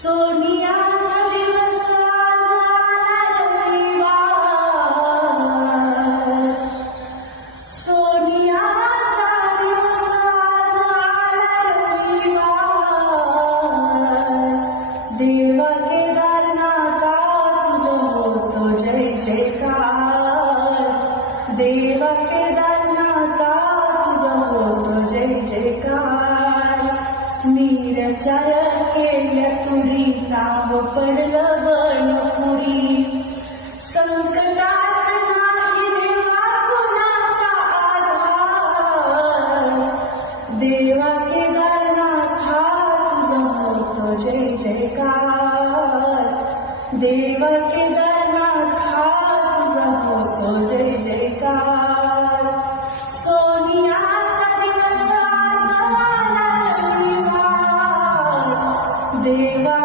सोनियाचा दिवस आला रविवार, सोनियाचा दिवस आला रविवार, देवा केदारनाथा तुझं होतो जय जयकार, देवा केदारनाथा तुझं होतो जय जयकार. निरचार केल्या तुरी नाव पडलं बनपुरी, संकटात नाही देवा कुणाचा आधार, देवा केदारनाथा तुझं होतो जय जयकार, देवा केदारनाथा तुझं होतो जय जयकार. सोनियाचा दिवस आला रविवार, देवा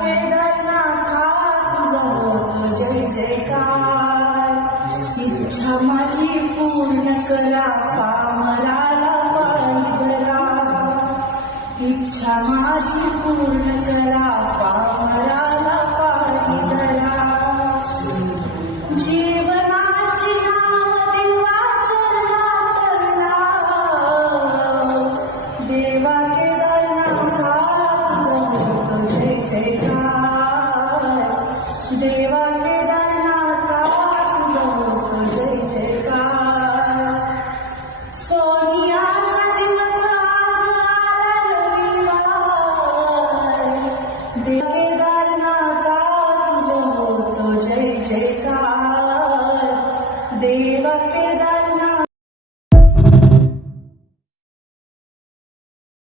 केदारनाथा तुझं होतो जय जयकार. इच्छा माझी पूर्ण करा कामराला पाणी करा, इच्छा माझी पूर्ण करा कामराला पाणी करा.